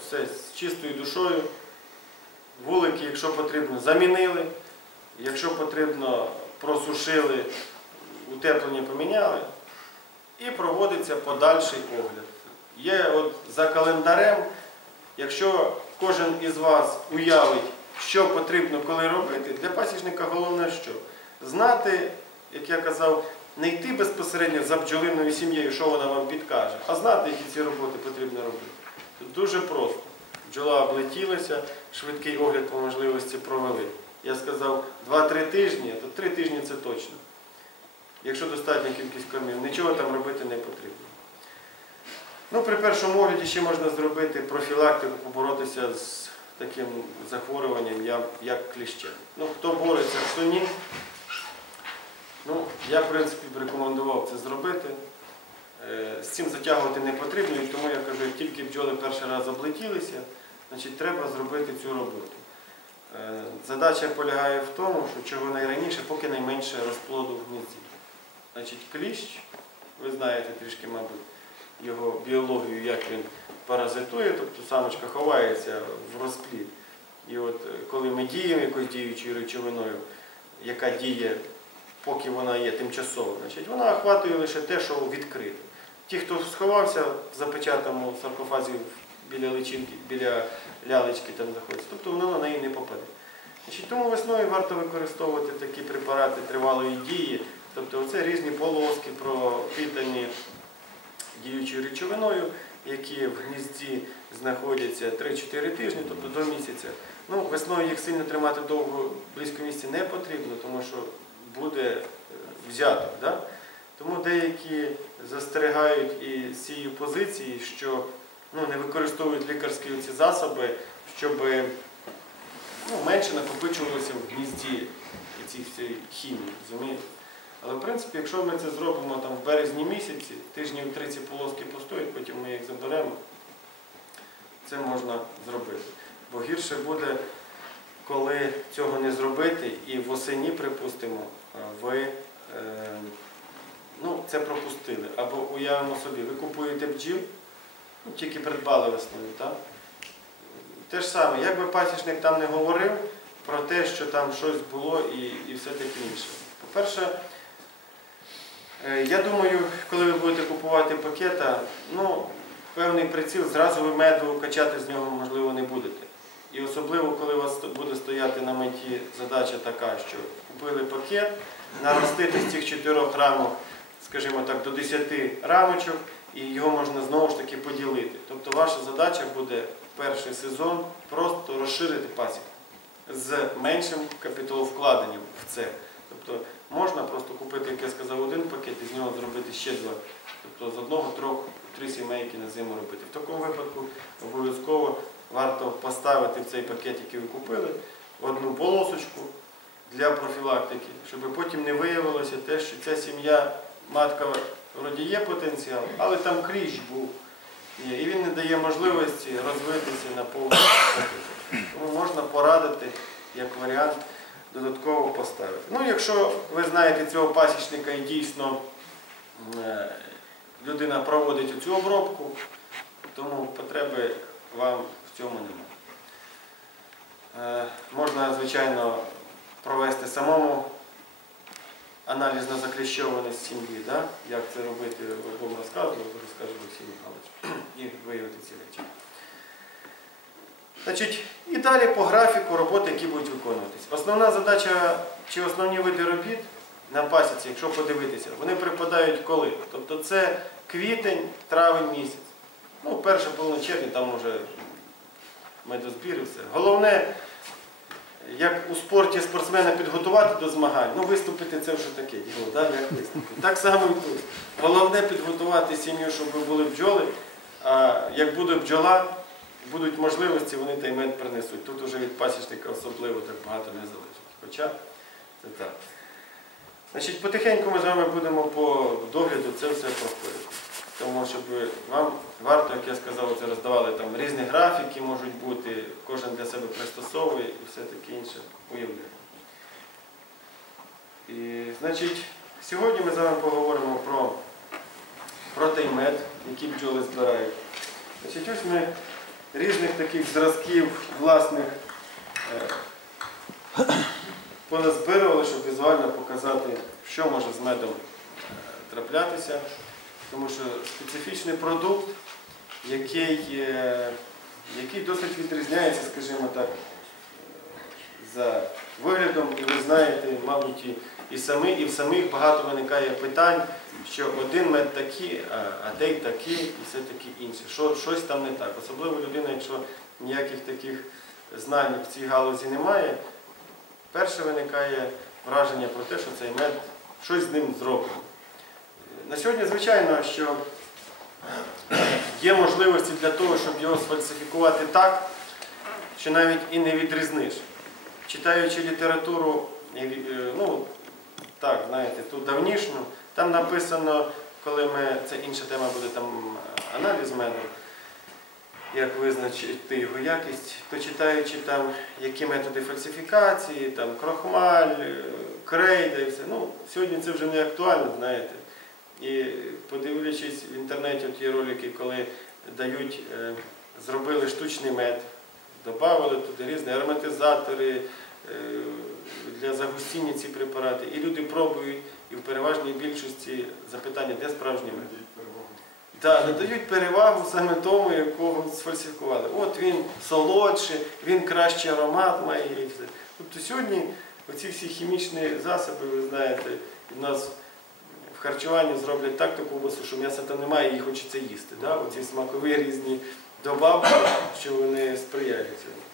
все з чистою душою. Вулики, якщо потрібно, замінили. Якщо потрібно, просушили, утеплення поміняли. І проводиться подальший огляд. Є от за календарем, якщо кожен із вас уявить, що потрібно коли робити, для пасічника головне що? Знати, як я казав, не йти безпосередньо за бджолиною сім'єю, що вона вам підкаже, а знати, які ці роботи потрібно робити. Тут дуже просто. Бджола облетілася, швидкий огляд по можливості провели. Я сказав 2-3 тижні, то 3 тижні це точно. Якщо достатня кількість кормів, нічого там робити не потрібно. Ну, при першому огляді ще можна зробити профілактику, поборотися з таким захворюванням, як, як кліще. Ну, хто бореться, хто ні. Ну, я, в принципі, б рекомендував це зробити. Е, З цим затягувати не потрібно, і тому я кажу, як тільки бджоли перший раз облетілися, значить треба зробити цю роботу. Е, Задача полягає в тому, що чого найраніше, поки найменше розплоду в гнізді. Значить, кліщ, ви знаєте трішки, мабуть, його біологію, як він паразитує, тобто самочка ховається в розплід. І от е, коли ми діємо якоюсь діючою речовиною, яка діє, поки вона є тимчасово, значить вона охватує лише те, що відкрите. Ті, хто сховався в запечатаному саркофазі біля личинки, біля лялечки там знаходиться, тобто воно на неї не попаде. Значить, тому весною варто використовувати такі препарати тривалої дії, тобто це різні полоски пропитані діючою речовиною, які в гнізді знаходяться 3-4 тижні, тобто до місяця. Ну, весною їх сильно тримати довго близько місця не потрібно, тому що буде е, взято. Да? Тому деякі застерігають і з цієї позиції, що ну, не використовують лікарські ці засоби, щоб ну, менше накопичувалося в гнізді ці всі хімії. розумієте? Але в принципі, якщо ми це зробимо там в березні місяці, тижнів три ці полоски постоять, потім ми їх заберемо, це можна зробити. Бо гірше буде, коли цього не зробити, і восені, припустимо, ви е, ну, це пропустили. Або уявимо собі, ви купуєте бджіл, ну, тільки придбали весною, так? Те ж саме, як би пасічник там не говорив про те, що там щось було і, і все таке інше. По-перше, Е, Я думаю, коли ви будете купувати пакета, ну, певний приціл, зразу ви меду качати з нього, можливо, не будете. І особливо, коли у вас буде стояти на меті задача така, що купили пакет, наростити з цих чотирьох рамок, скажімо так, до 10 рамочок, і його можна знову ж таки поділити. Тобто ваша задача буде перший сезон просто розширити пасіку з меншим капіталовкладенням в це. Тобто можна просто купити, як я сказав, один пакет і з нього зробити ще два. Тобто з одного трьох три сімейки на зиму робити. В такому випадку обов'язково варто поставити в цей пакет, який ви купили, одну полосочку для профілактики, щоб потім не виявилося те, що ця сім'я, матка вроді є потенціал, але там кліщ був. І він не дає можливості розвитися на повну. Тому можна порадити як варіант додатково поставити. Ну, якщо ви знаєте цього пасічника і дійсно е, людина проводить цю обробку, тому потреби вам в цьому немає. Е, Можна, звичайно, провести самому аналіз на закліщованість сім'ї, да? як це робити, вам розказував, розкаже Олексій Михайлович, і виявити ці речі. Значить, і далі по графіку роботи, які будуть виконуватись. Основна задача чи основні види робіт на пасіці, якщо подивитися, вони припадають коли? Тобто це квітень, травень місяць. Ну, перша половина там вже медозбір і все. Головне, як у спорті спортсмена підготувати до змагань, ну виступити це вже таке діло, да? як виступити. Так само і тут. Головне підготувати сім'ю, щоб були бджоли, а як буде бджола, будуть можливості, вони той мед принесуть. Тут вже від пасічника особливо так багато не залежить. Хоча це так. Значить, потихеньку ми з вами будемо по догляду це все проходити. Тому щоб вам варто, як я сказав, це роздавали там різні графіки можуть бути, кожен для себе пристосовує і все таке інше уявляє. І, значить, сьогодні ми з вами поговоримо про, про який бджоли збирають. Значить, ось ми різних таких зразків власних е, поназбирували, щоб візуально показати, що може з медом е, траплятися. Тому що специфічний продукт, який, е, який досить відрізняється, скажімо так, за виглядом, і ви знаєте, мабуть, і, самі, і в самих багато виникає питань, що один мед такий, а, а той такий, і все таки інше. Що, щось там не так. Особливо людина, якщо ніяких таких знань в цій галузі немає, перше виникає враження про те, що цей мед щось з ним зроблено. На сьогодні, звичайно, що є можливості для того, щоб його сфальсифікувати так, що навіть і не відрізниш. Читаючи літературу, е, ну, так, знаєте, ту давнішню, там написано, коли ми, це інша тема буде там аналіз меду, як визначити його якість, то читаючи там, які методи фальсифікації, там крохмаль, е, крейда і все. Ну, сьогодні це вже не актуально, знаєте. І подивлячись в інтернеті, от є ролики, коли дають, е, зробили штучний мед, додали туди різні ароматизатори е, для загустіння ці препарати. І люди пробують, і в переважній більшості запитання, де справжній мед. Так, надають перевагу саме тому, якого сфальсифікували. От він солодший, він кращий аромат має і все. Тобто сьогодні оці всі хімічні засоби, ви знаєте, в нас в харчуванні зроблять так таку ковбасу, що м'яса там немає, її хочеться їсти. Да? Оці смакові різні добавки, що вони сприяють цьому.